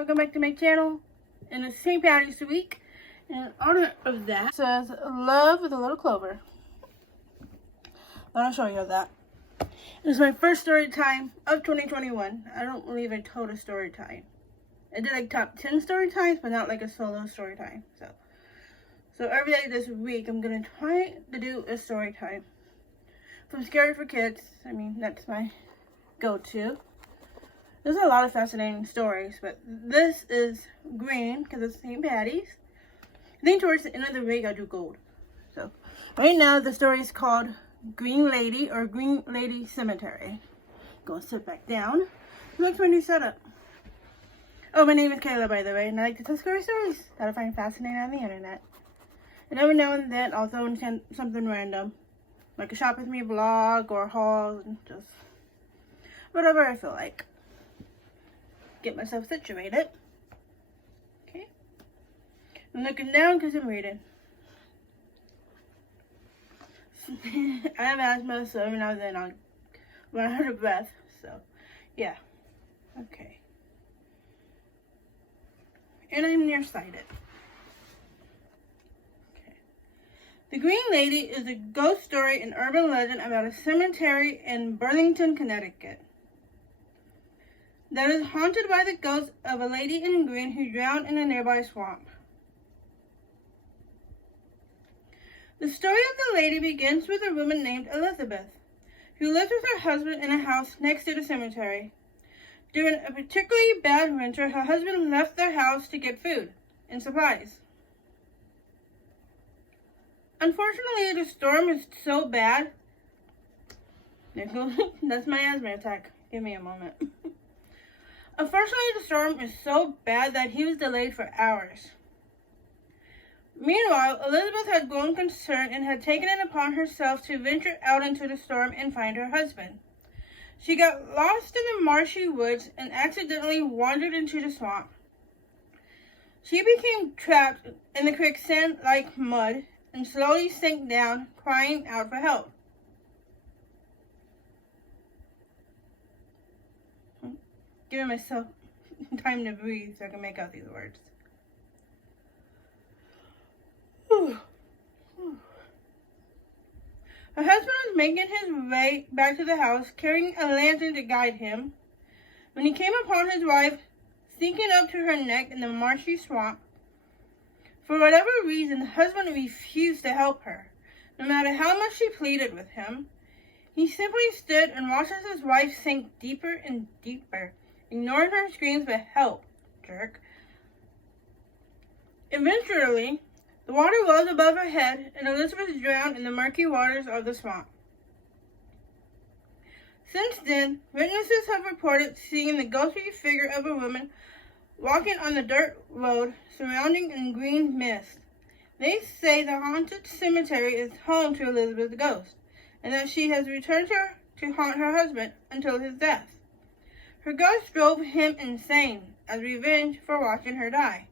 welcome back to my channel. And it's St. Patty's week. And in honor of that, it says love with a little clover. I'll show you that. It's my first story time of 2021. I don't believe I told a story time. I did like top 10 story times, but not like a solo story time. So every day this week, I'm going to try to do a story time. From Scary for Kids, I mean, that's my go-to. There's a lot of fascinating stories, but this is green because it's St. Patty's. I think towards the end of the week I'll do gold. So right now the story is called Green Lady or Green Lady Cemetery. Go sit back down. Look my new setup. Oh, my name is Kayla, by the way, and I like to tell scary stories that I find fascinating on the internet. And every now and then I'll throw in something random, like a shop with me vlog or haul, and just whatever I feel like. Get myself situated. Okay. I'm looking down because I'm reading. I have asthma, so every now and then I'll run out of breath. So, yeah. Okay. And I'm nearsighted. Okay. The Green Lady is a ghost story and urban legend about a cemetery in Burlington, Connecticut that is haunted by the ghost of a lady in green who drowned in a nearby swamp. The story of the lady begins with a woman named Elizabeth, who lived with her husband in a house next to the cemetery. During a particularly bad winter, her husband left their house to get food and supplies. Unfortunately, the storm is so bad. That's my asthma attack. Give me a moment. Unfortunately, the storm is so bad that he was delayed for hours. Meanwhile, Elizabeth had grown concerned and had taken it upon herself to venture out into the storm and find her husband. She got lost in the marshy woods and accidentally wandered into the swamp. She became trapped in the quicksand-like mud and slowly sank down, crying out for help. Giving myself time to breathe so I can make out these words. Her husband was making his way back to the house, carrying a lantern to guide him, when he came upon his wife sinking up to her neck in the marshy swamp. For whatever reason, the husband refused to help her, no matter how much she pleaded with him. He simply stood and watched as his wife sank deeper and deeper, ignoring her screams for help, jerk. Eventually, the water rose above her head, and Elizabeth drowned in the murky waters of the swamp. Since then, witnesses have reported seeing the ghostly figure of a woman walking on the dirt road surrounding in green mist. They say the haunted cemetery is home to Elizabeth's ghost, and that she has returned to haunt her husband until his death. Her ghost drove him insane as revenge for watching her die.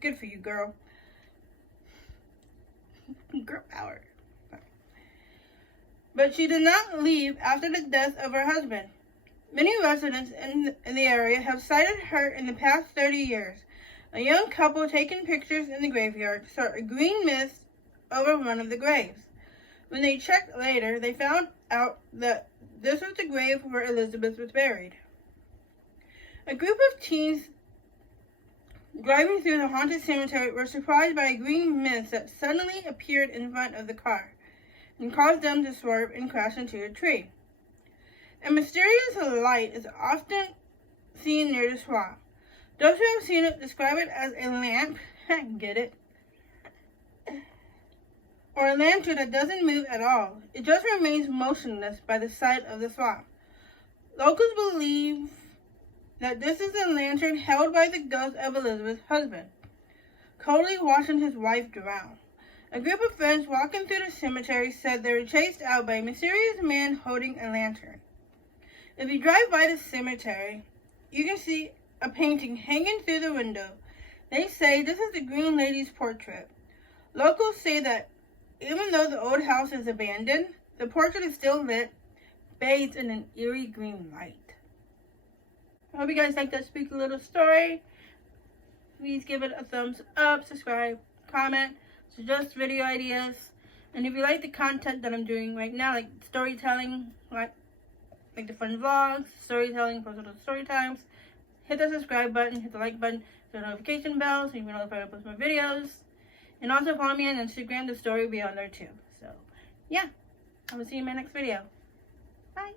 Good for you, girl. Girl power. But she did not leave after the death of her husband. Many residents in the area have sighted her in the past 30 years. A young couple taking pictures in the graveyard saw a green mist over one of the graves. When they checked later, they found out that this was the grave where Elizabeth was buried. A group of teens driving through the haunted cemetery were surprised by a green mist that suddenly appeared in front of the car and caused them to swerve and crash into a tree. A mysterious light is often seen near the swamp. Those who have seen it describe it as a lamp, get it, or a lantern that doesn't move at all. It just remains motionless by the side of the swamp. Locals believe that this is a lantern held by the ghost of Elizabeth's husband, coldly watching his wife drown. A group of friends walking through the cemetery said they were chased out by a mysterious man holding a lantern. If you drive by the cemetery, you can see a painting hanging through the window. They say this is the Green Lady's portrait. Locals say that even though the old house is abandoned, the portrait is still lit, bathed in an eerie green light. I hope you guys like that spooky little story. please give it a thumbs up, subscribe, comment, suggest video ideas. And if you like the content that I'm doing right now, like storytelling, like the fun vlogs, storytelling, personal story times, hit the subscribe button, hit the like button, the notification bell so you can know if I post more videos. And also follow me on Instagram, the story will be on there too. So, yeah. I will see you in my next video. Bye.